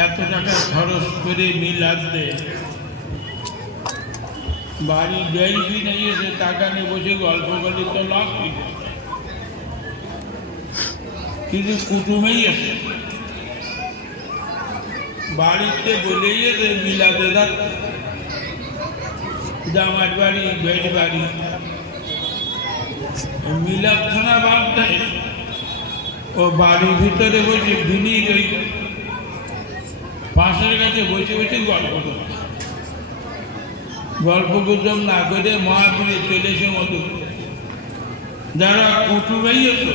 এত টাকা খরচ করে মিলাদ দেয়, বাড়ি ব্যয়বি নেই, এসে টাকা নিয়ে বসে গল্প করলে তো লাভ কি? কিন্তু কুটুমেই আছে, বাড়িতে বলেই এসে মিলাদে যাচ্ছে, জামার বাড়ি বেড বাড়ি মিলাদ খানা বাদ দেয়, ও বাড়ির ভিতরে বসে দিনই ওই পাশের কাছে বসে বসে গল্প করছে, গল্প গুজব না করে মহাপুরে চলেছে মতো। যারা কুটুমেই এসো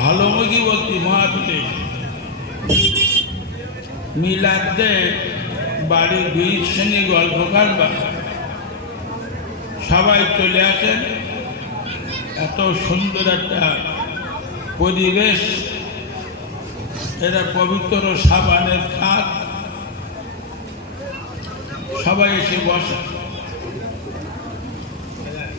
ভালো মুখী বলছি, মহাপুরে মিলাদ দেয়, বাড়ির বীর সঙ্গে গল্প কাটবা, সবাই চলে আসেন। এত সুন্দর একটা পরিবেশ, এরা পবিত্র সাবানের খাত, সবাই এসে বসে।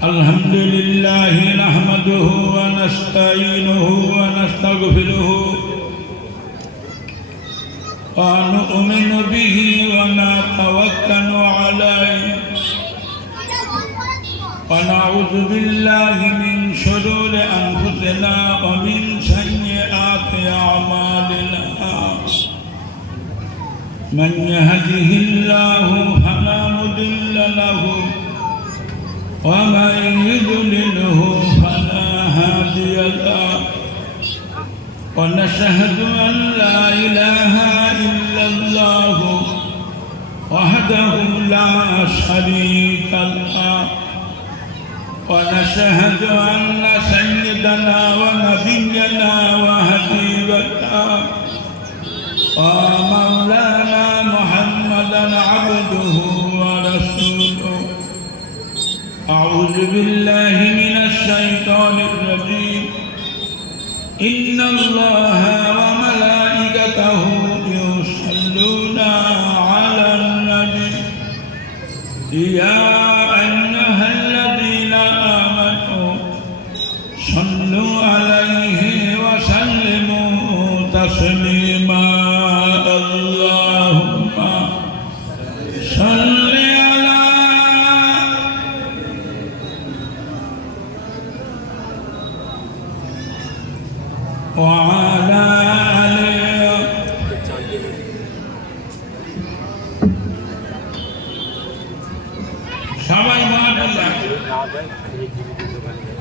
আলহামদুলিল্লাহ নাহমাদুহু ওয়া নাস্তাঈনুহু ওয়া নাস্তাগফিরুহু ওয়া নু'মিনু বিহি ওয়া নাতাওয়াক্কালু আলাইহি ওয়া নাউযু বিল্লাহি মিন শুরুরি আনফুসিনা ওয়া মিন সাইয়্যাতি আ'মালিনা। من يهده الله فلا مضل له ومن يضلله فلا هادي له ونشهد أن لا إله إلا الله وحده لا شريك له ونشهد أن سيدنا ونبينا وحبيبنا ومولانا محمدا عبده ورسوله. أعوذ بالله من الشيطان الرجيم. إن الله وملائكته يصلون على النبي يا أيها الذين آمنوا صلوا عليه وسلموا تسليما. সবাই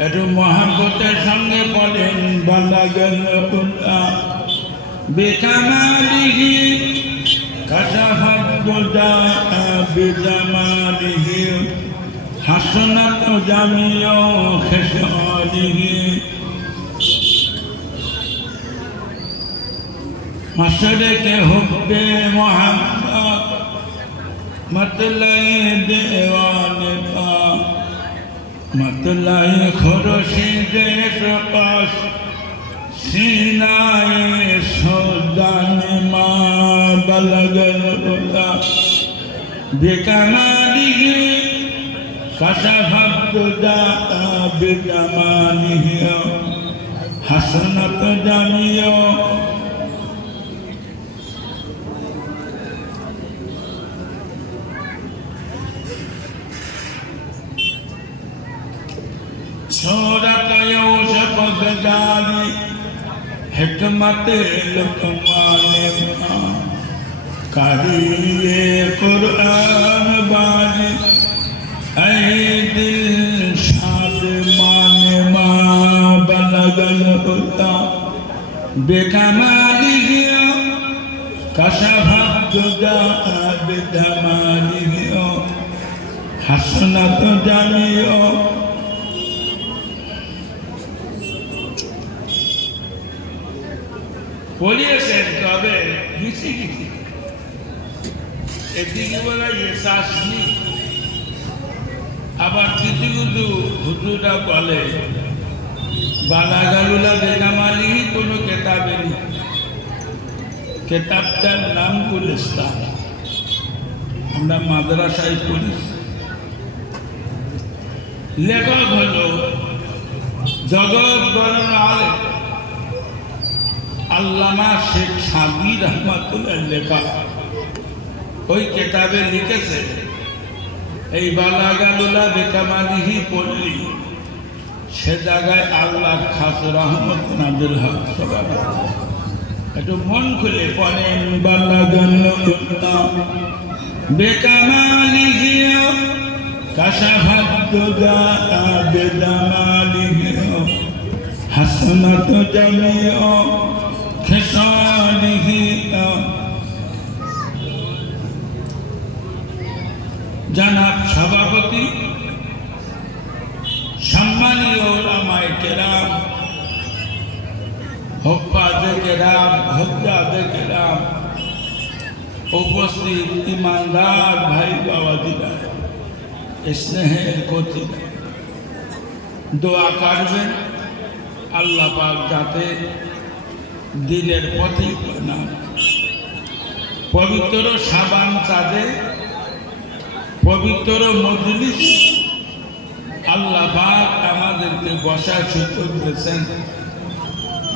একটু মহাব্বতের সঙ্গে পড়েন বালাগাল উল্লাহ বিকামালিহি কাশাফাত দুজা বিজামালিহি হাসনাত জামিয়া খিসালিহি। मशरक़े हुब्बे मोहम्मद मतलए दीवाने का मतलए खुर्शीदे इश्क़ सीनाए सौदाने मा बलगल उला बिकमालिही कशफ़त दुजा बिजमालिही हसनत जमिया। सूरत यूसुफ गजाली हिकमत लुकमान कारिए कुरान बानी ऐ दिल शाद माने मा बलगल उता बेकमालिही कशफ़त दुजा बिजमालिही हसनत जमिया। বলিয়েছেন তবে কিছু কিছু এদিকে বলা ইয়েসাসনি, আবার কিছু কিছু হুজুরা বলে বালাগালুলা বেকামালি কোনো কেতাবে নেই, কেতাবটার নাম গুলিস্তান, আমরা মাদ্রাসায় পড়েছি। লেখক হল জগৎ বরণ আলেম আল্লামা শেখ সাবি রহমাতুল্লাহ লেখা ওই কিতাবে লিখেছে এই বালাগালুলা বেকামালিহি পড়লি সে জায়গায় আল্লাহর খাস রহমত নাজিল হয়। একটু মন খুলে পড়েন বালাগালুলা বেকামালিহি কাশাফাত দুজা বেজামালিহি হাসনাত জামিউ খিসালিহি। জনাব সভাপতি, সম্মানীয় উলামায়ে কেরাম, হুফাজে কেরাম, হুজ্জাজে কেরাম, উপস্থিত ইমানদার ভাই বাবাজিরা, স্নেহের গতিরা, দোয়া করবেন আল্লাহ পাক যাতে দিনের পথিক বানান। পবিত্র শাবান চাঁদে পবিত্র মজলিস আল্লাহ পাক আমাদেরকে বসার সুযোগ দিয়েছেন।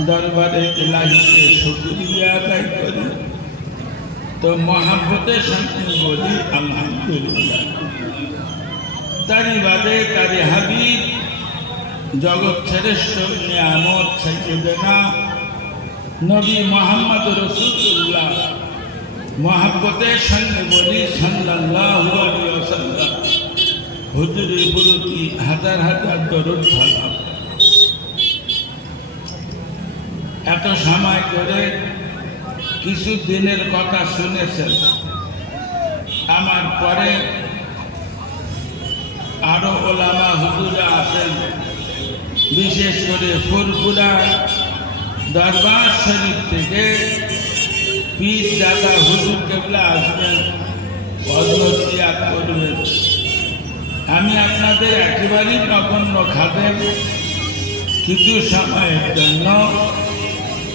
দরবারে ইলাহিতে শুকরিয়া আদায় করি, তো মহাব্বতের সঙ্গে বলি আলহামদুলিল্লাহ। তারই বাদে তারি হাবিব জগৎ শ্রেষ্ঠ নিয়ামত সাইয়্যিদানা নবী মুহাম্মদ রাসূলুল্লাহ মহাব্বতের সঙ্গে বলি সাল্লাল্লাহু আলাইহি ওয়াসাল্লাম। হুজুরের প্রতি হাজার হাজার দরুদ সালাম। এত সময় ধরে কিছু দিনের কথা শুনেছেন, আমার পরে আরো ওলামা হুজুরা আছেন, বিশেষ করে ফুরফুরা দরবার শরীফ থেকে পীর দাদা হুজুর কেবলা আসবেন, নসিহত করবেন। আমি আপনাদের একেবারেই নগণ্য খাদেম, কিছু সময়ের জন্য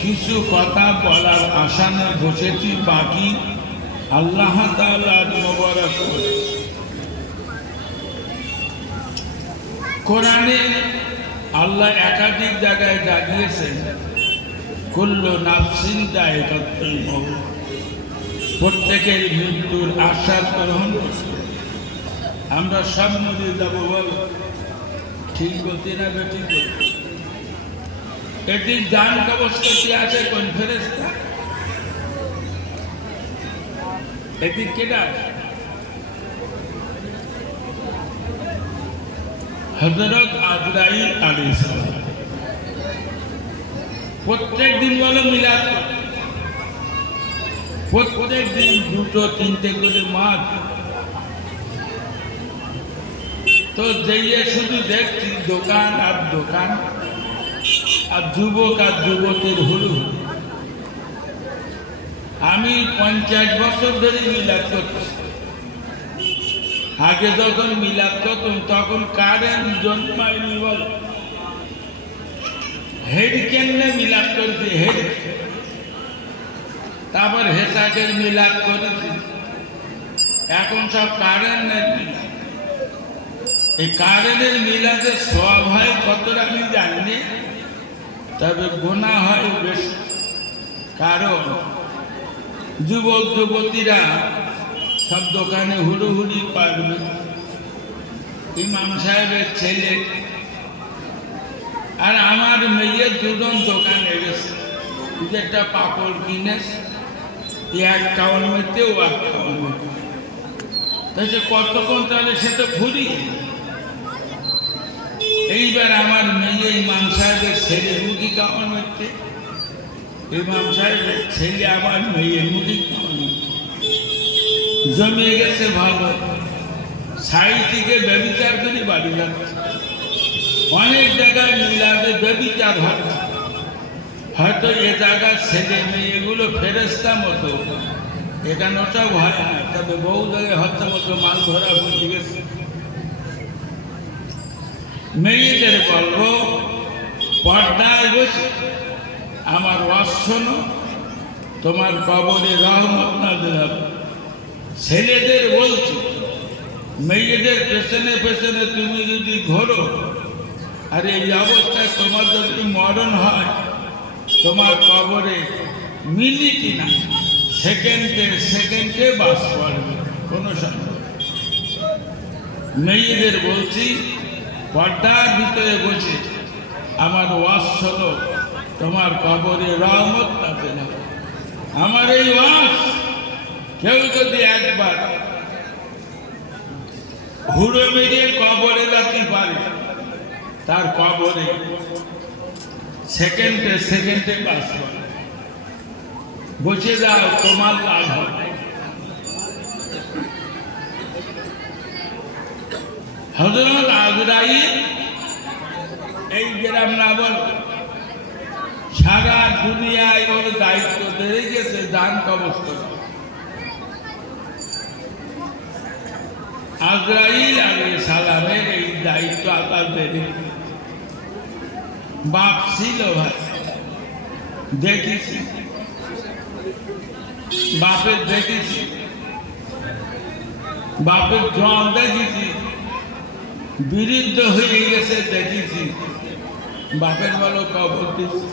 কিছু কথা বলার আশানে বসেছি, বাকি আল্লাহ তাআলার মোবারক। কোরআনে আল্লাহ একাধিক জায়গায় জানিয়েছেন কুল্লু নাফসিন যায়কাতুল মউত, প্রত্যেকের মৃত্যুর আশ্বাস গ্রহণ করছে। আমরা সব মরে যাব, বল ঠিক বলতে না বেঠিক বলতে? এদিন জান কবজ করতে আছে কোন ফেরেশতা? এদিন কেডা? হযরত আজরাইল আলাইহিস সালাম। প্রত্যেক দিন বলো মিলাদ, প্রত্যেক দিন 2-3টে করে মাছ। তো যেয়ে শুধু দেখছি দোকান আর দোকান, আর যুবক আর যুবকের হুড়ু। আমি 50 বছর ধরে মিলাদ করছি। আগে যখন মিলাদ করতাম তখন কারেন্ট জন্মায়নি, বল হেড কেমনে মিলাদ করেছি, হেড। তারপর হেসাকের মিলাদ করেছি, এখন সব কারেন্টের মিলাদ। এই কারেন্টের মিলাদের সব হয় কতটা আমি জানি, তবে গোনা হয় বেশি। কারণ যুবক যুবতীরা সব দোকানে হুড়ুহুড়ি পারবে। ইমাম সাহেবের ছেলে আর আমার মেয়ে দুজন দোকানে গেছে, একটা পাপড় কিনেছে, এক কাউন মেতে ও এক কাউন মেতে। তাই কতক্ষণ তাহলে সে তো ঘুরি। এইবার আমার মেয়ে ইমাম সাহেবের ছেলে মুরগি কাউন মেতে, ইমাম সাহেবের ছেলে আমার মেয়ে মুরগি কাউন মেতে। জমিয়ে গেছে ভালো, সাই থেকে ব্যবিচার করে বাড়ি যাচ্ছে। অনেক জায়গায় মিলাদে ব্যবিচার হয়, হয়তো এ জায়গার ছেলে মেয়েগুলো ফেরেস্তা মতো, এখানে ওটাও হয় না, তবে বহু জায়গায় হত্যা মতো মাল ধরা পড়ে গেছে। মেয়েদের বলবো পর্দায় বসে আমার ওয়াজ শোনো, তোমার কবরে রহমত নাযিল হবে। ছেলেদের বলছি, মেয়েদের পেছনে পেছনে তুমি যদি ঘোরো আর এই অবস্থায় তোমার যদি মরণ হয়, তোমার কবরে মিনিটই না, সেকেন্ডে সেকেন্ডে বাস করবে, কোনো সন্দেহ। মেয়েদের বলছি, পর্দার ভিতরে বসে আমার ওয়াজ শোনো, তোমার কবরে রহমত নাজেল হবে। আমার এই ওয়াজ কেউ যদি একবার হুড়ো মেরে কবরে রাখতে পারে, তার কবরে সেকেন্ডে সেকেন্ডে বাস করে। বসে যাও, তোমার লাভ হবে। হযরত আজরাইল এই গ্রাম না বল, সারা দুনিয়ায় ওর দায়িত্ব দিয়ে গেছে জান কবজ করা। আজরাইল আলাইহিস সালামের এই দায়িত্ব আল্লাহ দিয়ে। বাপ ছিল ভাই, দেখেছি বাপের, দেখেছি বাপের জল দেখেছি, বিরুদ্ধ হয়ে গেছে দেখেছি, বাপের বলো কবর দিছি।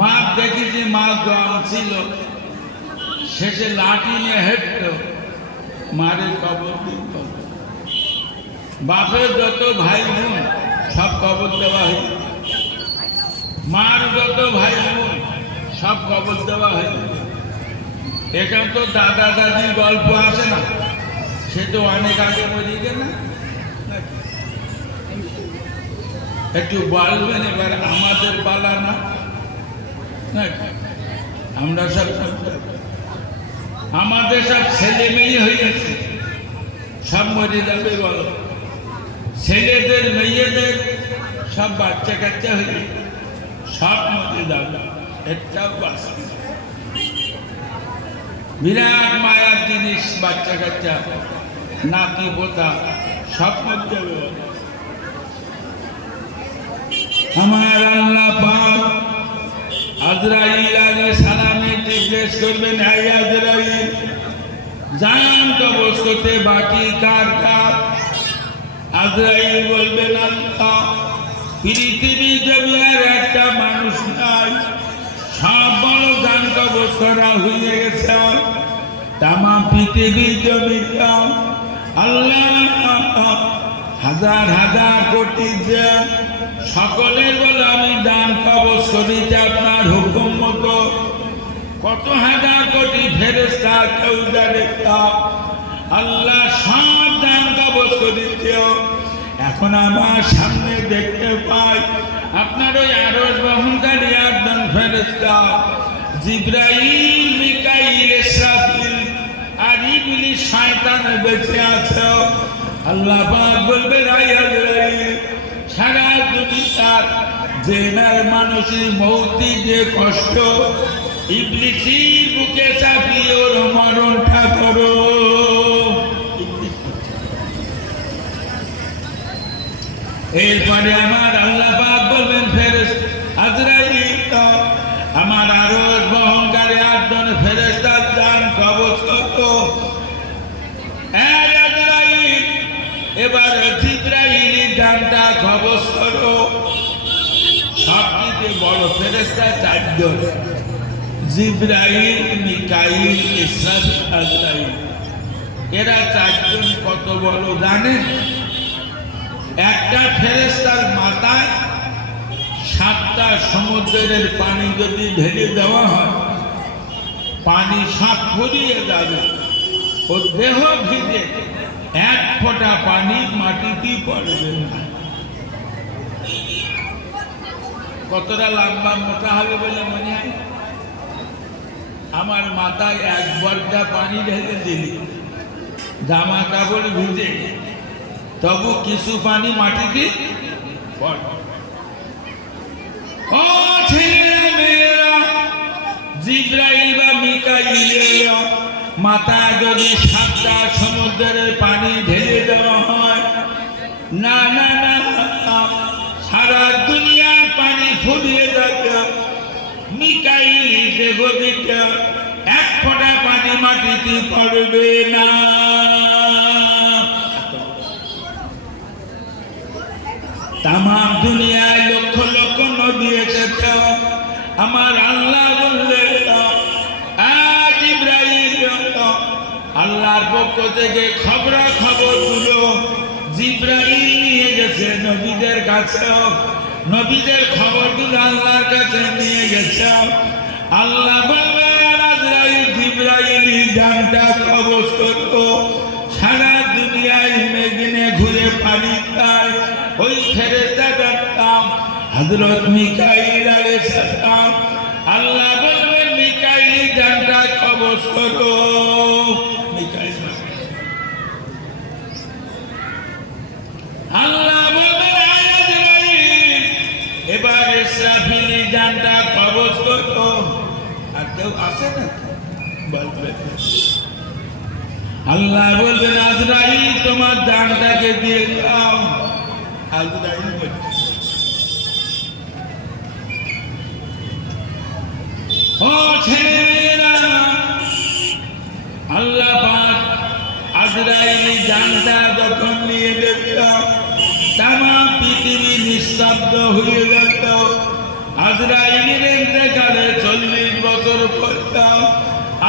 মা দেখেছি, মা জল ছিল, শেষে লাঠি নিয়ে হেঁটত, মারের কবর দিত। বাপের যত ভাই বোন সব কবর দেওয়া হয়েছে, মার যত ভাই বোন সব কবর দেওয়া হয়েছে। এখানে তো দাদা দাদির গল্প আছে না, সে তো অনেক আগে মরে গেল না। একটু বলবেন এবার, আমাদের পালা না, আমরা সব আমাদের সব ছেলে মেয়ে হয়েছে, সব মরে যাবে বলো। ছেলেদের মেয়েদের সব বাচ্চা কাচ্চা হয়ে সব মরে যাবে, একটাও বাঁচবে। বিরাট মায়ার জিনিস বাচ্চা কাচ্চা, নাতি পোতা সব মরে যাবে। আমার আল্লাহ পাক আজরাইল আলাইহিস সালামকে জিজ্ঞেস করবেন, হে আজরাইল, জান কবজ করতে বাকি কার কার? আজরাইল বলবেন, আল্লাহ, পৃথিবী জমির একটা মানুষ নাই, সব বড় জান কবজ করা হয়ে গেছে। তামাম পৃথিবীর জমিটা আল্লাহ হাজার হাজার কোটি যে সকলের বলে আমি দান কবজ করেছি আপনার হুকুম মতো। কত হাজার কোটি ফেরেশতা কেউ জানে তা, আল্লাহ সব দান কবজ করেছে। এখন আমার সামনে দেখতে পাই আপনার ওই আরশ বহনকারী একজন ফেরেশতা জিবরাইল, মিকাইল, ইসরাফিল আর ইবলিস শয়তান বেঁচে আছে। আল্লাহ পাক বলবে, হে আজরাইল, সারা দুনিয়ার জেনার মানুষের মৌতি যে কষ্ট, ইবলিসের বুকে চাপিয়ে ওর মরণটা করো। এরপরে আমার আল্লাহ পাক বলবেন, ফেরেশতা আজরাইল, আমার আরশ বহনকারী একজন ফেরেশতার জান কবজ করো। আজরাইল, এবার জিবরাইলের জানটা কবজ করো। সবচেয়ে বড় ফেরেশতা চারজন, জিবরাইল, মিকাইল, ইসরাফিল, আজরাইল। এরা চারজন কত বড় জানেন? একটা ফেরেশতার মাথায় 7টা সমুদ্রের পানি যদি ঢেলে দেওয়া হয়, পানি সব ফুরিয়ে যাবে, ওর দেহ ভিজে এক ফোঁটা পানি মাটিতে পড়বে না। কতটা লম্বা মোটা হবে বলে মনে হয়? আমার মাথায় এক বর্গা পানি ঢেলে দিলি, জামা কাপড় ভিজে, তবু কিছু পানি মাটিতে পড়ে। ও ছেলেরা, মেয়েরা, জিবরাইল বা মিকাইলের মাথায় যদি 7টা সমুদ্রের পানি ঢেলে দেওয়া হয়, না না না, সারা দুনিয়ার পানি ফুরিয়ে যাবে। মিকাইল দেহ দিতে এক ফোঁটা পানি মাটিতে পড়বে না। তামাম দুনিয়ায় লক্ষ লক্ষ নবী এসেছে, আল্লাহর পক্ষ থেকে খবরাখবরগুলো জিবরাইল নিয়ে গেছে নবীদের কাছে, নবীদের খবরগুলো আল্লাহর কাছে নিয়ে গেছে। আল্লাহ বলবেন আজরাইল জিবরাইল জানটা কবজ করতো, সারা দুনিয়ায় মেঘিনে ঘুরে পানি খায়। ওই ফেরেশতাটার নাম হযরত মিকাইল আলাইহিস সালাম। আল্লাহ বলবেন মিকাইল জানটা কবজ করো। মিকাইল আল্লাহ বলবেন আজরাইল এবার ইসরাফিল জানটা কবজ করো। আর কেউ আসে না বলবে, আল্লাহ বলবেন আজরাইল তোমার জানটাকে দিয়ে দাও। আজরাইল বলছে ও ছেলেরা, আল্লাহ পাক আজরাইল জানটা যখন নিয়ে যেত তামাম পৃথিবী নিস্তব্ধ হয়ে যেত। আজরাইলের ইন্তেকালে 40 বছর পর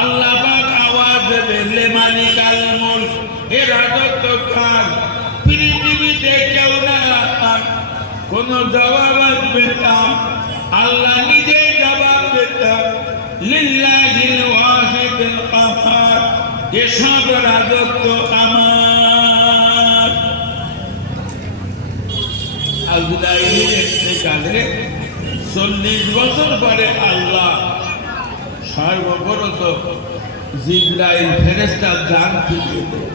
আল্লাহ পাক আওয়াজ দেবে লে মালিকাল মুলক, এ রাজত্ব কার? পৃথিবীতে কেউ না, কোন জবাব আসবে না। আল্লাহ নিজে জবাব দেন লিল্লাহিল ওয়াহিদুল কাহার, এসব রাজত্ব আমার। আজরাইলের ইন্তেকালে 40 বছর পরে আল্লাহ সর্বপ্রথম জিবরাইল ফেরেশতার জান ফিরিয়ে দেয়।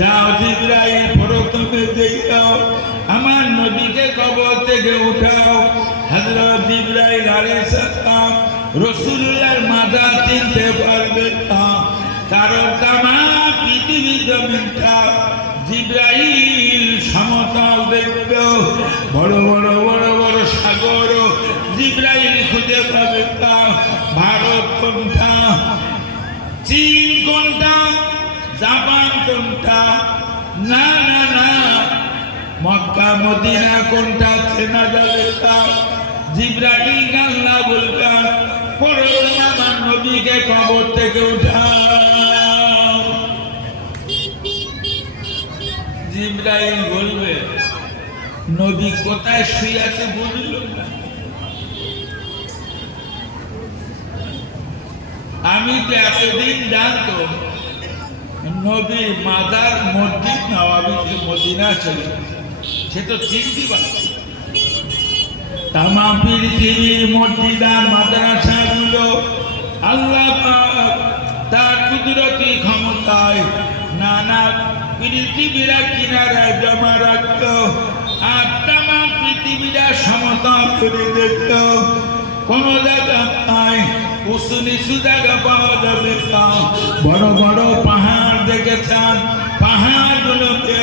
যাও জিবরাইল প্রথমে দেখাও আমার নবীকে কবর থেকে উঠাও। হযরত জিবরাইল আলাইহিস সালাম রাসূলুল্লাহর মাথা চিনতে পারবে না, কারণ তামাম পৃথিবী জমিনটা জিবরাইল সমতল দেখবে। বড় বড় বড় বড় সাগর জিবরাইল খুঁজে পাবে না। ভারত কোনটা, চীন কোনটা, জাপান কোনটা, না না না, মক্কা মদিনা কোনটা চেনা যাবে না। জিবরাইল আল্লাহ বলবেন প্রথমে আমার নবীকে কবর থেকে উঠাও। জিবরাইল বলবে নবী কোথায় শুয়ে আছে বলল না। আমি তো এতদিন জানতো নবীর মাজার মসজিদ নববী মদিনা ছিল, সে তো চিনতে পারছে। তামাম পৃথিবীর মসজিদ আর মাদ্রাসাগুলো আল্লাহ পাক তার কুদরতি ক্ষমতায় নানা পৃথিবীরা কিনারায় জমা রাখত, আর তামাম পৃথিবীরা সমতল করে দেখত। কোন জায়গা নাই উঁচু নিচু জায়গা পাওয়া যাবে না। বড় বড় পাহাড় দেখেছেন, পাহাড়গুলোকে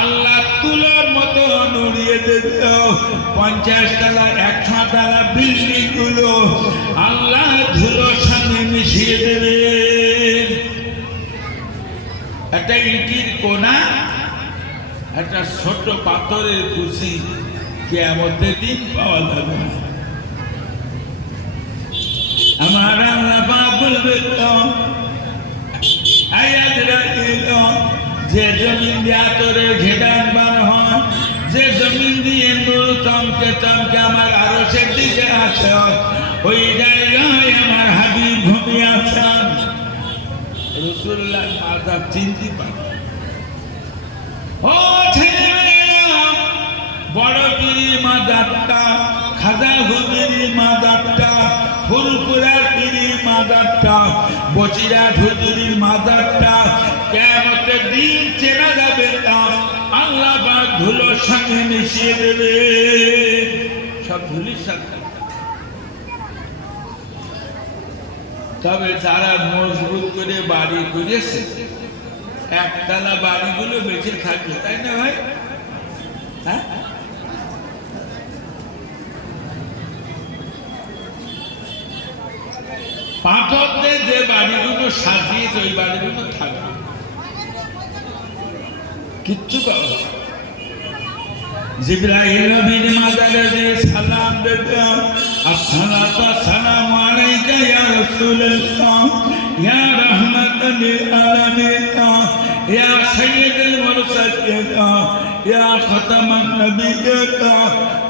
আল্লাহ তুলোর মতো নড়িয়ে দেবে। 50 তলা 100 তলা বিল্ডিং গুলো আল্লাহ ধুলোর সামনে মিশিয়ে দেবে। একটা ইটির কোনা, একটা ছোট পাথরের কুচি কিয়ামতের দিন পাওয়া যাবে না। আমার আল্লাহ পাক বলবে যে জমিন দিয়ে আতরের ঘেরান বার হয়, যে জমিন দিয়ে নূর চমকে চমকে আমার আরশের দিকে আসে, ওই জায়গায় আমার হাবিব ঘুমিয়ে আছেন। রাসূলুল্লাহ আযাব চিনতে পারে। ও ছেলেমেয়েরা, বড় পীরের মাজারটা, খাজা হুজুরের মাজারটা, ফুরফুরার পীরের মাজারটা, বচিরাট হুজুরের মাজারটা কিয়ামতের দিন চেনা যাবে না। আল্লাহ পাক ধুলোর সঙ্গে মিশিয়ে দেবে, সব ধুলির সাথে। তবে যারা মজবুত করে বাড়ি করেছে, একতলা বাড়িগুলো বেঁচে থাকবে, তাই না ভাই? হ্যাঁ, পাথর দিয়ে যে বাড়িগুলো সাজিয়েছে ওই বাড়িগুলো থাকবে, কিচ্ছু পাবে না। জিবরাইল নবীর মাজারে যে সালাম দেবে, আসসালাতু ওয়াসসালামু আলাইকা ইয়া রাসূলুল্লাহ ইয়া রাহমাতান للعالمين يا سيد المرسلين يا ختم النبيين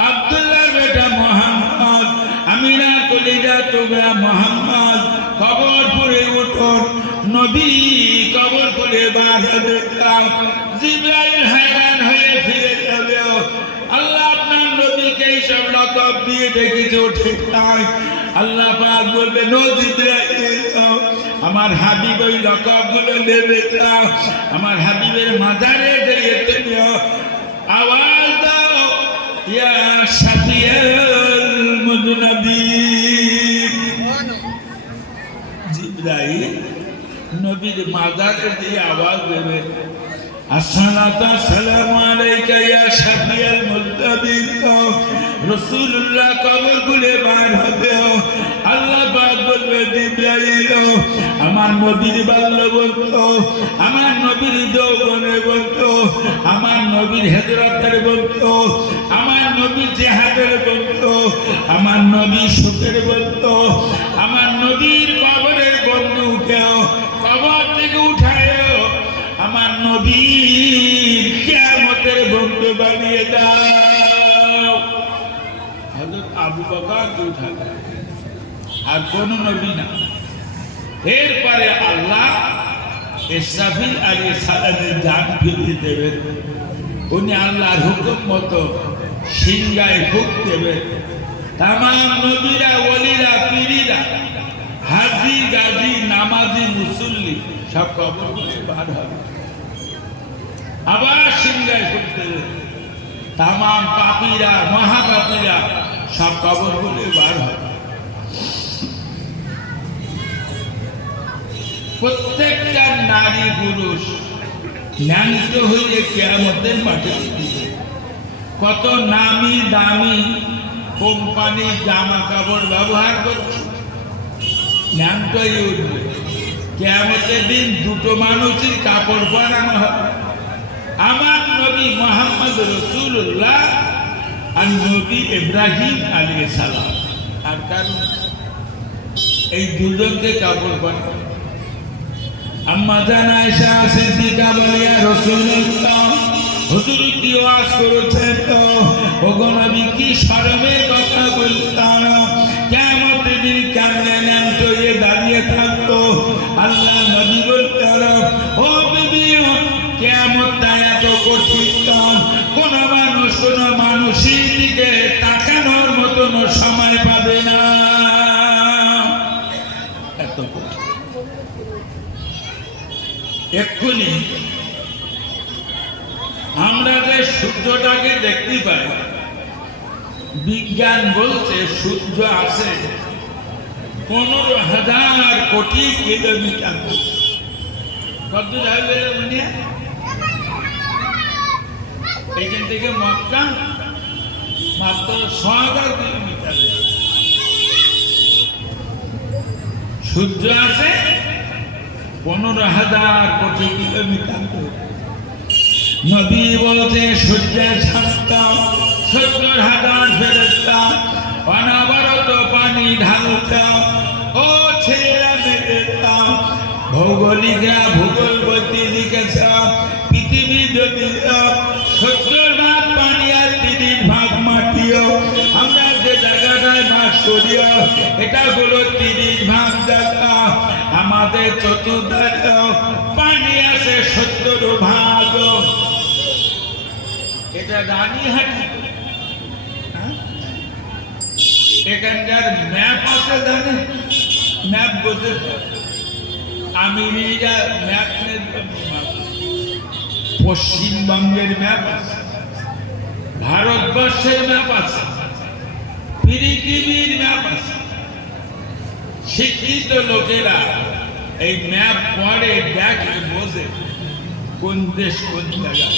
عبد الله বেটা মোহাম্মদ আমিনা কলিজা তোমরা মোহাম্মদ কবর পড়ে উঠুন নবী কবর পড়ে বার হবে জিবরাইল hayran হয়ে ফিরে যাবে আল্লাহ আপনার নবীকে এই সব লকব দিয়ে ডেকেছে উঠে তাই আল্লাহ পাক বলবে নো জিবরাইল আমার হাবিব ওই লকবগুলো নেবে আমার হাবিবের মাজারে গিয়ে তুমি আওয়াজ দাও ইয়া শাফিয়াল মুজনাবিন জিবরাইল নবীর মাজারে দিয়ে আওয়াজ দেবে আসসালাতু সালামু আলাইকা ইয়া শাফিয়াল মুজনাবিন রাসূলুল্লাহ কবর খুলে বার হবে আল্লাহ পাক বলবে জিবরাইল আমার নবীর বাল্যবন্ত আমার নবীর যৌবনের বন্ত আমার নবীর হিজরতের বন্ত আমার নবীর জিহাদের বন্ত আমার নবীর সুখের বন্ত আমার নবীর কবরের বন্ধুকে কবর থেকে উঠায় আমার নবীর কিয়ামতের বন্ধু বানিয়ে দাও হযরত আবু বকরকে উঠাবে আর কোন নবী না এরপরে আল্লাহ ইসরাফিল আলাইহিস সালামের জান ফিরিয়ে দেবেন উনি আল্লাহর হুকুম মতো সিংহায় ফুঁক দেবেন তামাম নবীরা ওলিরা পীরিরা হাজি গাজী নামাজি মুসল্লি সব কবর থেকে বার হবে আবার সিংহায় ফুঁক দেবেন তামাম পাপীরা মহাপাপীরা সব কবর থেকে বার হবে প্রত্যেকটা নারী পুরুষ ন্যাংট হয়ে কিয়ামতের মাঠে কত নামি দামি কোম্পানি জামা কাপড় ব্যবহার করছে ন্যাংট হয়ে উঠবে কিয়ামতের দিন দুটো মানুষের কাপড় পরানো হবে আমার নবী মুহাম্মদ রাসূলুল্লাহ আর নবী ইব্রাহিম আলাইহিস সালাম আর কারণ এই দুজনকে কাপড় পরানো আম্মা জান আয়েশা সিদ্দিকা বলিয়া রাসূলুল্লাহ হুজুর কি ওয়াজ করেছেন তো ওগো নবী কি শরমের কথা বলতেন কিয়ামতের দিন কেমনে ন্যাংট হয়ে দাঁড়িয়ে থাকতো আল্লাহ নবী বলতেন ও বিবি কিয়ামতটা এত কঠিন কোন মানুষের দিকে তাকানোর মতন সময় পাবে না এত কঠিন এক্ষুনি আমরা যে সূর্যটাকে দেখতে পাই বিজ্ঞান বলছে সূর্য আছে 15,000 কোটি কিলোমিটার কত যাবে এইখান থেকে মক্কা মাত্র 6,000 কিলোমিটার সূর্য আছে 15,000 কোটি কিলোমিটার নবী বলছে সূর্যের সাতটা 70,000 ফেরেশতা অনবরত পানি ঢালছে ও ছেলেরা মেয়েরা ভৌগোলিকরা ভূগোল বইতে লিখেছে পৃথিবী যদি 70 ভাগ পানি আর 30 ভাগ মাটিও আমরা যে জায়গাটায় বাস করি এটা হলো 30 ভাগ জায়গা আমাদের চতুর্দিকে পানি আছে 70 ভাগ এটা রানীহাটি এখানকার ম্যাপ আছে জানে ম্যাপ বোঝে আমেরিকা ম্যাপ পশ্চিমবঙ্গের ম্যাপ আছে ভারতবর্ষের ম্যাপ আছে পৃথিবীর ম্যাপ আছে শিক্ষিত লোকেরা এই ম্যাপ পড়ে দেখে বোঝে কোন দেশ কোন জায়গা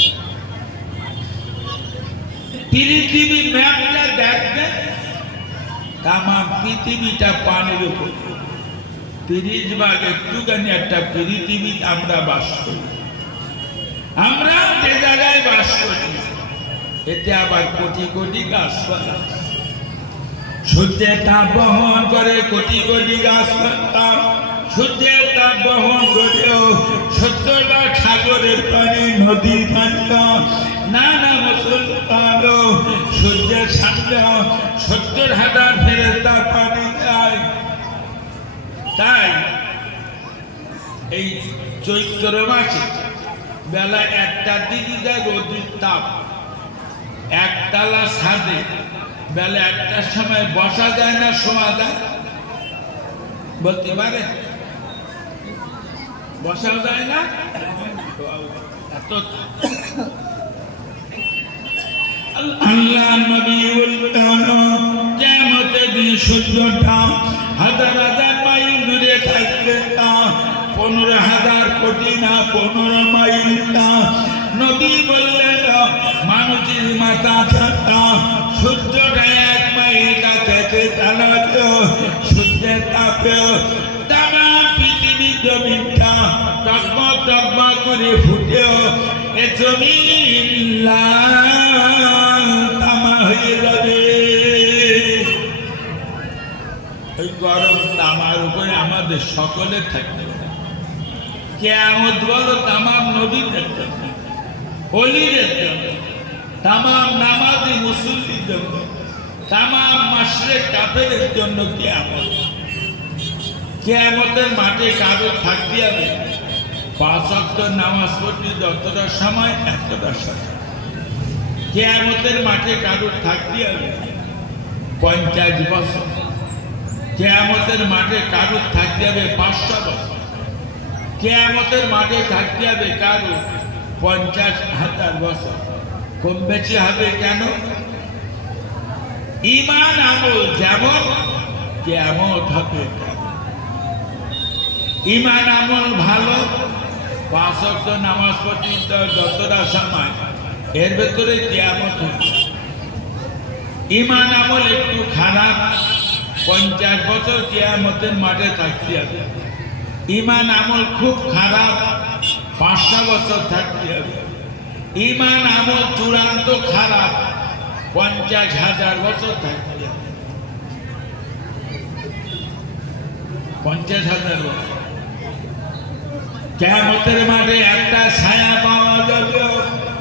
পৃথিবীর ম্যাপটা দেখবে তামাম পৃথিবীটা পানির উপর 30 ভাগ একটুখানি একটা পৃথিবী আমরা বাস করি আমরা যে জায়গায় বাস করি এতে আবার কোটি কোটি গাছপালা সূর্যের তাপ বহন করে কোটি কোটি গাছপালা সূর্যের তাপ বহন করেও 70টা সাগরের পানি নদীর পানি নানা মুসলমান সূর্যের সামনে 70,000 ফেরেশতা পানি দেয়। তাই এই চৈত্র মাসে বেলা 1টার দিকে যায় রোদের তাপ, একতলা ছাদে বেলা 1টার সময় বসা যায় না, শোয়া যায়? বলতে পারে বসা যায় না? এত আল্লাহ নবী বলতেন কিয়ামতের দিন সূর্যটা হাজার হাজার মাইল দূরে থাকবে, 15,000 কোটি না 15 মাইল না। নবী বললেন মানুষের মাথা ছাড়া সূর্যটা 1 মাইল কাছে চালাতো, সূর্যের তাপে তারা পৃথিবী জমিনটা টকবক টকবক করে ফুটেও এ জমিন তামা হয়ে যাবে। ওই গরম তামার উপরে আমাদের সকলের থাকতে হবে। কিয়ামত বলো তামাম নবীদের জন্য, ওলিদের জন্য, তামাম নামাজি মুসল্লির জন্য, তামাম মাশরিক কাফেরের জন্য কিয়ামত। কিয়ামতের মাঠে কারো থাকতে হবে 5 ওয়াক্ত নামাজ পড়তে যতটা সময় এতটা সময়। কিয়ামতের মাঠে কারো থাকতে হবে 50 বছর। কিয়ামতের মাঠে কারো থাকতে হবে 500 বছর। কিয়ামতের মাঠে থাকতে হবে কারো 50,000 বছর। কম বেশি হবে কেন? ঈমান আমল যেমন কিয়ামত হবে। ঈমান আমল ভালো, 5 ওয়াক্ত নামাজ পড়তে যতটা সময় এর ভেতরে কিয়ামত হবে। ঈমান আমল একটু খারাপ, 50 বছর কিয়ামতের মাঠে থাকতে হবে। ঈমান আমল খুব খারাপ, 500 বছর থাকতে হবে। ঈমান আমল চূড়ান্ত খারাপ, 50,000 বছর থাকতে হবে। 50,000 বছর। কিয়ামতের মাঠে একটা ছায়া পাওয়া যাবে,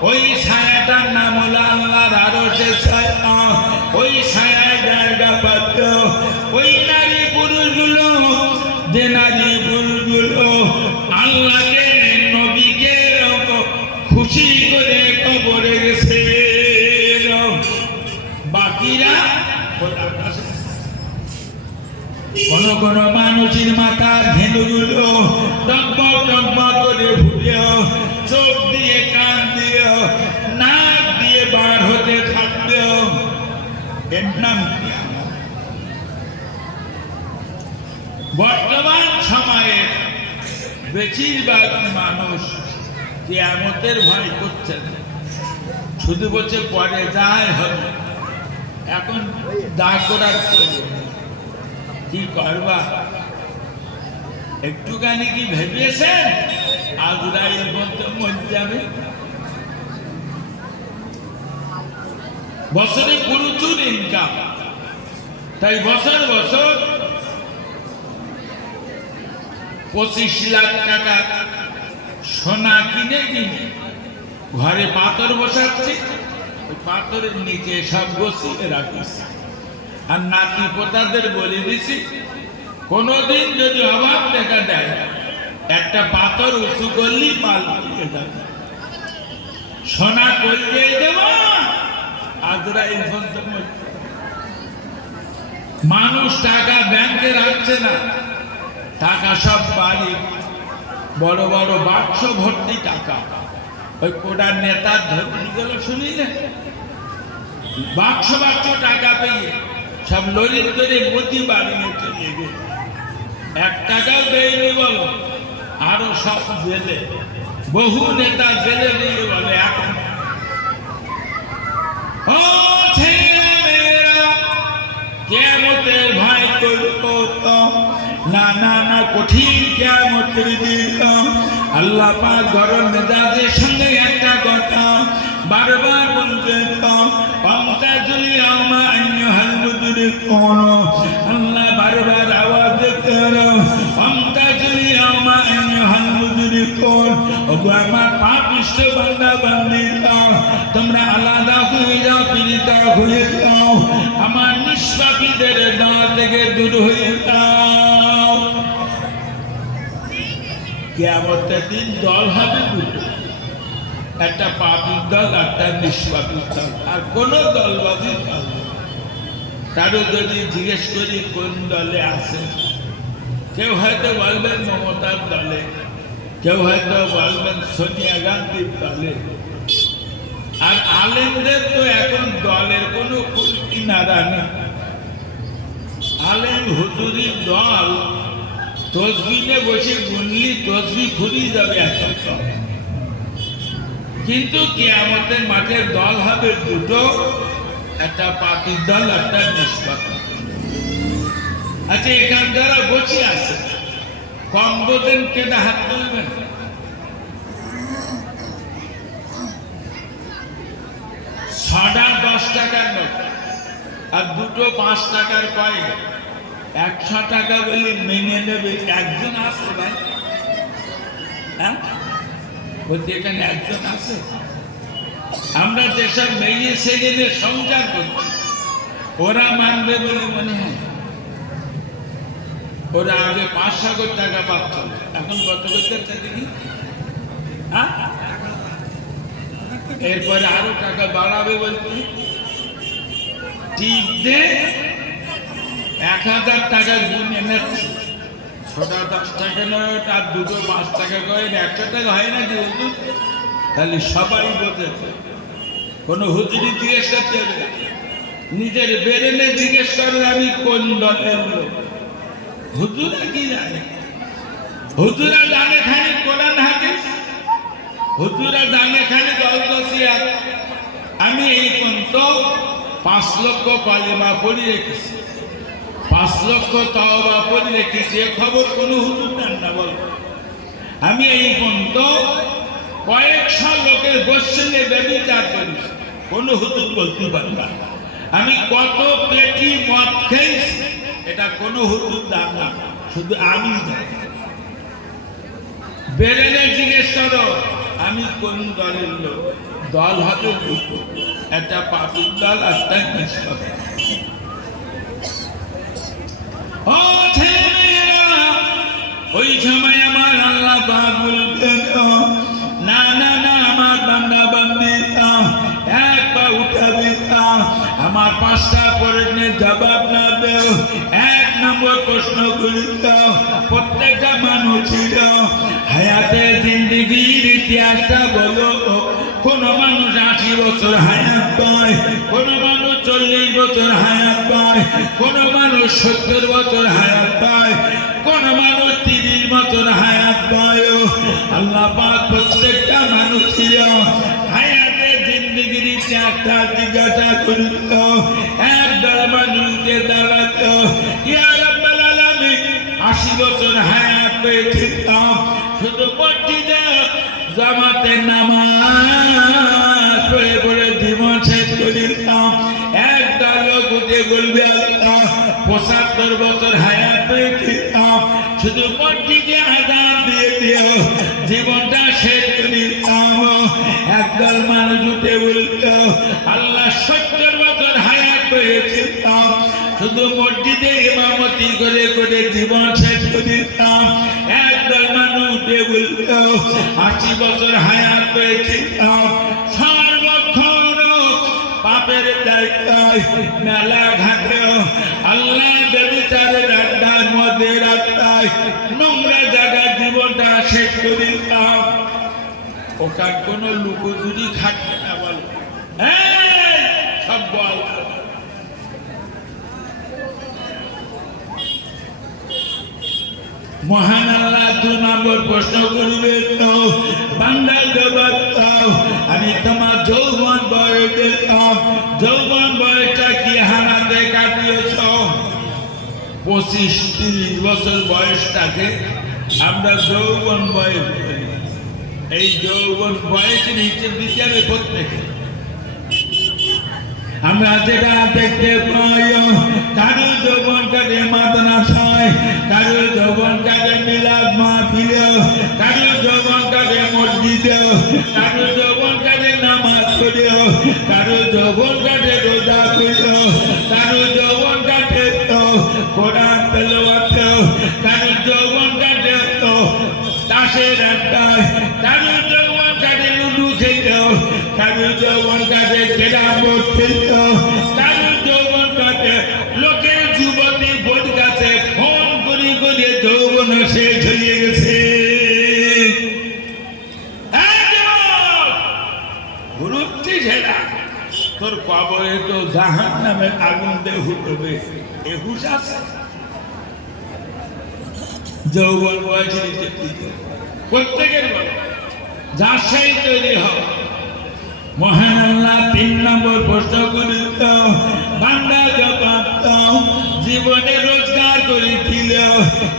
ওই ছায়াটার নাম হলো আল্লাহর আরশের ছায়া। ওই ছায়ায় জায়গা পাচ্ছ ওই নারী পুরুষগুলো, যে নারী পুরুষগুলো আল্লাহকে নবীকে খুশি করে কবরে গেছে, বাকিরা কোন মানুষের মাথার ঘেনুগুলো টকবক টকবক করে ফুটে, চোখ দিয়ে কান দিয়ে নাক দিয়ে বার হতে থাকবে। এর নাম বর্তমান সময়ে বেশিরভাগ মানুষ কিয়ামতের ভয় করছে না, শুধু বলছে পরে যায় হবে। এখন দা করার প্রয়োজন কি করবা? একটুখানি কি ভেবেছেন আজরাইল বলতে মরে যাবে? বছরে প্রচুর ইনকাম, তাই বছর বছর 25 লাখ টাকা সোনা কিনে কিনে ঘরে পাথর বসাচ্ছে, ওই পাথরের নিচে সব বসিয়ে রাখিস। আর নাতি পোতাদের বলে দিছি কোনদিন যদি অভাব দেখা দেয় একটা পাথর উঁচু করলেই পাল্টিয়ে যাবে, সোনা করলে দেব। আজরাইল বলতে মানুষ টাকা ব্যাংকে রাখছে না, টাকা সব বাড়ি বড় বড় বাক্স ভর্তি টাকা। ওই কোটার নেতার ধর্মীগুলো শুনিলেন, বাক্স বাক্স টাকা পেয়ে সব লরিত করে মোদি বাড়ি নিয়ে চলে গেল, 1 টাকাও দেয়নি বলো। আরো সব জেলে, বহু নেতা জেলে নিয়ে বলে এখন ও ছেলেমেয়েরা কিয়ামতের ভয় করবো তো না না না, কঠিন কিয়ামতের দিন। আল্লাহ পাক গরম মেজাজের সঙ্গে একটা কথা বারবার বলবেন, আল্লাহ বারবার আওয়াজ করো ওগো আমার পাপিষ্ঠ বান্দা বান্দীরা তোমরা আলাদা হয়ে যাও, পীড়িতা হয়ে যাও, আমার নিষ্পাপীদের দাঁ থেকে দূর হয়ে যাও। কিয়ামতের দিন দল হবে দুটো, একটা পাপীর দল, একটা নিষ্পাপীর দল, আর কোন দলবাজি চলবে। কারো যদি জিজ্ঞেস করি কোন দলে আছে, কেউ হয়তো বলবেন মমতার দলে, কেউ হয়তো বলবেন সোনিয়া গান্ধীর দলে। আর আলেমদের তো এখন দলের কোনো কিনারা নেই। আলেম হুজুরির দল তসবিহে বসে গুনলি তসবি ফুরিয়ে যাবে এত দল। কিন্তু কিয়ামতের মাঠে দল হবে দুটো, একটা পাপীর দল, একটা নিষ্পাপী। আচ্ছা, এখান যারা বসে আছে কম বোঝেন কেনা হাত তুলবেন। ছটা 10 টাকার নোট আর দুটো 5 টাকার কয়েন, 100 টাকা বলে মেনে নেবে একজন আছে ভাই? হ্যাঁ, বলছি এখানে একজন আছে? আমরা যেসব মেয়ে ছেলেদের সংসার করছি ওরা মানবে বলে মনে হয়? ওরা আগে 500 টাকা পাচ্ছ, এখন কত করতে দেখি? এরপরে আরো টাকা বাড়াবে বলতে টিপ দে 1000 টাকা গুণ এনেছে। ছোটা 10 টাকা নোট আর দুটো 5 টাকা কয়েন 100 টাকা হয় নাকি হুজুর? তাহলে সবাই বোঝে। কোনো হুজুরি জিজ্ঞেস করতে হবে, নিজের বেরেনে জিজ্ঞেস করে আমি কোন দলের লোক। হুজুরা কি জানে? হুজুরা জানে খালি কোরআন হাদিস, হুজুরা জানে খালি দলদসিয়াত। আমি এই পর্যন্ত 5 লক্ষ কালেমা পড়ে রেখেছি, 5 লক্ষ তাওবা পড়ে রেখেছি। এ খবর কোনো হুজুর দেন না বল। আমি এই পর্যন্ত কয়েকশো লোকের গোষ্ঠীতে ব্যভিচার করেছি, কোনো হুজুর বলতে পারবে না। আমি কত পেটি মদ খেয়েছি এটা কোনো হুজুর দাম না, শুধু আমি জানি। বেরেনে জিজ্ঞেস করো আমি কোন দলের লোক। দল হবে দুটো, একটা পাপীর দল, একটা নিষ্পাপী। ও ছেলেরা, ওই সময় আমার আল্লাহ পাক বলবেন না না না, আমার বান্দা বান্দীরা এক পা উঠাবে না, আমার 5টা প্রশ্নের জবাব না দেও। 1 নম্বর প্রশ্ন করে দাও, প্রত্যেকটা মানুষের হায়াতের জিন্দেগির ইতিহাসটা বলো। কোন মানুষ 80 বছর হায়াত পায়, কোন মানুষ 40 বছর হায়াত পায়, কোন মানুষ 70 বছর হায়াত পায়, কোন মানুষ 30 বছর হায়াত পায়। আল্লাহ পাক প্রত্যেকটা মানুষের হায়াতের জিন্দেগির ইতিহাসটা জিজ্ঞাসা করল। একদল মানুষকে দাঁড়াতো, ইয়া রাব্বাল আলামিন 80 বছর হায়াত পেয়েছিলাম, শুধু মসজিদে জামাতে নামাজ পড়ে পড়ে জীবন শেষ করিলাম। একদল লোক উঠে বলবে আল্লাহ 75 বছর হায়াত পেয়েছিলাম, শুধু মসজিদে আযান দিয়ে দিও জীবনটা শেষ করিলাম। একদল মানুষ উঠে বলল আল্লাহ 70 বছর হায়াত পেয়েছিলাম, শুধু মসজিদে ইমামতি করে করে জীবন শেষ করিলাম। একদল মানুষ উঠে বলল 80 বছর হায়াত পেয়েছিলাম, সর্বক্ষণ পাপের জায়গায় মেলা ঘাটে আল্লাহ ব্যভিচারের আড্ডায় মদের আড্ডায় নোংরা জায়গায় জীবনটা শেষ করিলাম। ওখান কোন লুকোচুরি খাটবে না, বল সব বল। মহান আল্লাহ 2 নম্বর প্রশ্ন করবে, তো বান্দা জবাব দাও আমি তোমার যৌবন বয়স দিলাম, যৌবন বয়সটা কি হারাতে কাটিয়েছ? 25-30 বছর বয়সটাকে আমরা যৌবন বয়স বলি। এই যৌবন বয়সের হিসেব দিতে হবে প্রত্যেকে। আমরা যেটা দেখতে পাই, কারো যৌবন কাটে মাদ্রাসায়, কারো যৌবন কাটে মিলাদ মাহফিলে, কারো যৌবন কাটে মসজিদে, যৌবন কাটে রোজা করল, কারো যৌবন কাটে তো কোরআন তেলাওয়াত, কারো যৌবন কাটে তো তাসের আড্ডায়, কারো যৌবন কাটে লুডু খেলত, কারো যৌবন কাটে ক্যারাম বোর্ড খেলত, কারো যৌবন কাটে লোকের যুবতী বোর্ড কাছে ফোন করে করে যৌবন শেষ হয়ে গেছে। তোর কবরে তো জাহান্নামের আগুন দিয়ে হুকবে, এ হুশ আছে? যৌবন বয়সে প্রত্যেকের যার সেই তৈরি হয়। মহান আল্লাহ 3 নম্বর প্রশ্ন করিত, বান্দা জবাব দাও, জীবনে রোজগার করেছিল,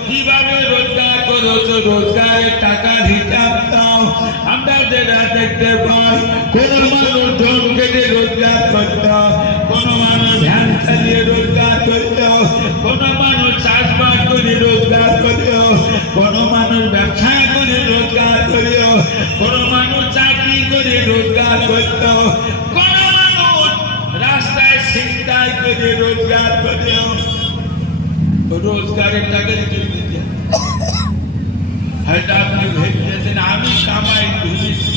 কিভাবে রোজগার করেছো, রোজগারের টাকার হিসাব দাও। আমরা যেটা দেখতে পাই, কোন মানুষ জন কেটে রোজগার করত, কোন মানুষ ভ্যান চালিয়ে রোজগার করত, কোন মানুষ চাষবাস করে রোজগার করত, কোন মানুষ ব্যবসা করে রোজগার করত, কোন মানুষ চাকরি করে রোজগার করত, কোন মানুষ রাস্তায় ছিনতাই করে রোজগার করত। রোজগারের টাকার হয়তো আপনি ভেবেছেন আমি কামাই ধরেছি,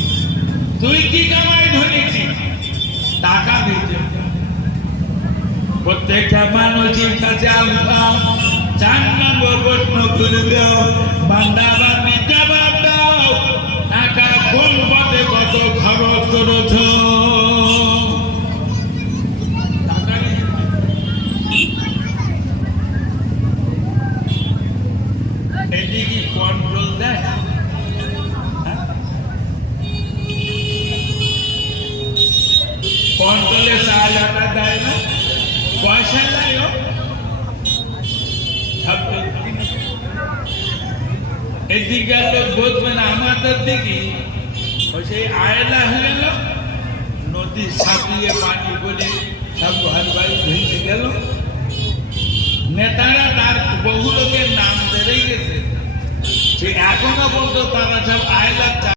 তুই কি কামাই ধরেছি? টাকা দিতে প্রত্যেকটা মানুষের কাছে আনতাম। 4 নম্বর প্রশ্ন করবে, বান্দা বান্দি জবাব দাও, টাকা কোন পথে কত খরচ করেছ? এদিকে কন্ট্রোল দেয়, কন্ট্রোলে সাহায্যটা দেয় না, পয়সা দেয়। এদিকে লোক বুঝবে না, আমাদের দিকে ওই সেই আয়লা হয়ে গেল, নদী ছাপিয়ে পানি বলে সব ঘর বাড়ি ভেঙে গেল। নেতারা তার বহু লোকের নাম বেড়ে গেছে, সে এখনো পর্যন্ত তারা সব আয়লা